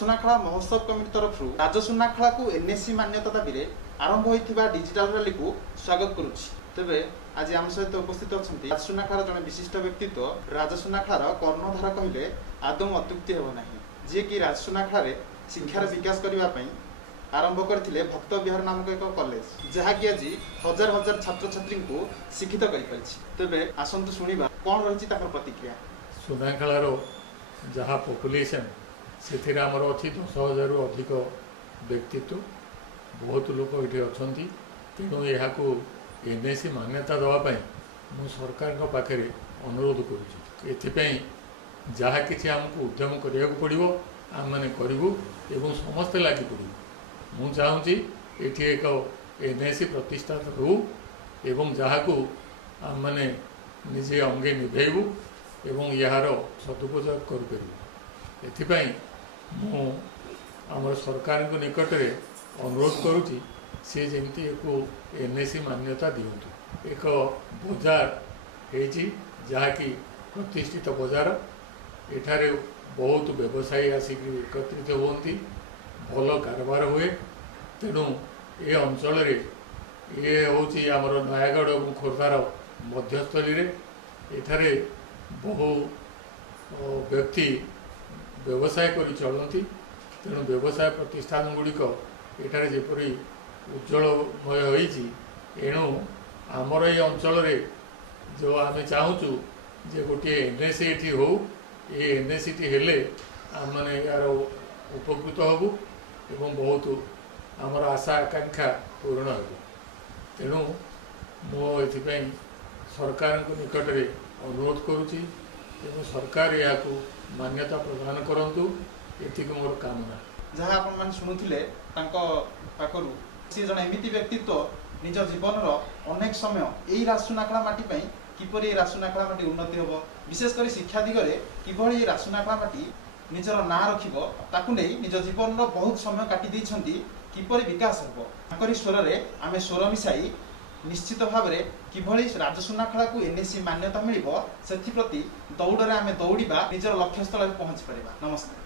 राजसुनाखेला महोत्सव कमिटी तरफ राजसुनाखेला को एनएससी मान्यता दाबी आरंभ होइथिबा डिजिटल रैली को स्वागत करुछि। तेबे आज आम सहित उपस्थित अछंती राजसुनाखेलार जने विशिष्ट व्यक्तित्व राजसुनाखेलार कर्णधार कहले आदौ अत्युक्ति हेबो नाही, जे कि राजसुनाखेला शिक्षार विकास करबा पई आरंभ करथिले भक्त विहार नामक एक कॉलेज, जहा कि आज हजार हजार छात्र छात्री को शिक्षित करि परिछि। तेबे आसंतु सुनिबा कोन रहिछि ताकर प्रतिक्रिया। सुनाखेलार जहाँ पॉपुलेशन से आमर अच्छी 10,000 अधिक व्यक्तित्व बहुत लोग ये अच्छा। तेणु यहाँ एनएससी मान्यता देवाई मु सरकार पाखे अनुरोध करुँच। जहाँ कि आमको उद्यम करने पड़ो आम मैंने करूँ एवं समस्ते लगी पड़ू। मु चाहूँगी ये एक एनएससी प्रतिष्ठा हो एवं जहाँ को आम मैंने निजे अंगे निभेबू एवं यार सदुपयोग करें। आमर सरकार निकट में अनुरोध करुँची सी जमी एक एनएससी मान्यता दिंतु। एक बजार जहाँकि प्रतिष्ठित बजार, एठारे बहुत व्यवसायी आसिक एकत्रित होती, भल कारबार हुए। तेणु ये अंचल ये हूँ आमर नयागढ़ और खोर्धार मध्यस्थली एठारे बहु व्यक्ति व्यवसाय कर चलती। तेणु व्यवसाय प्रतिष्ठान गुड़िक एठारे जेपरी उज्जवलमय होईची, एणु आमर ये अंचल जो आम चाहूँ जे गोटे एनएससी ये हो, ये एनएससी हेले आम मैंने यार उपकृत हबू एवं बहुत आमर आशा आकांक्षा पूर्ण हो। तेणु मुझे सरकार निकट में अनुरोध करुँची सरकार यहाँ मान्यता प्रदान करंतु, एति मोर कामना। जहाँ आपण मान शुणुथिले तांको पाखरु सी जण एमिति व्यक्तित्व निज जीवन अनेक समय यही राजसुनाखेला माटी पई किपरि राजसुनाखेला माटी उन्नति होबो, विशेष करी शिक्षा दिगरे किभଳି राजसुनाखेला माटी निजर ना रखिबो ताकु नै निज जीवन बहुत समय काटी दैछंती, किपरि विकास होबो। तांकरी स्वर रे आमे स्वर मिसाई निश्चित भाव में किभଳି राजसुनाखेला को एनएससी मान्यता मिलिबो सेथि प्रति दौड़े आमे दौड़िबा निजर लक्ष्य स्थल पहुँची परिबा। नमस्कार।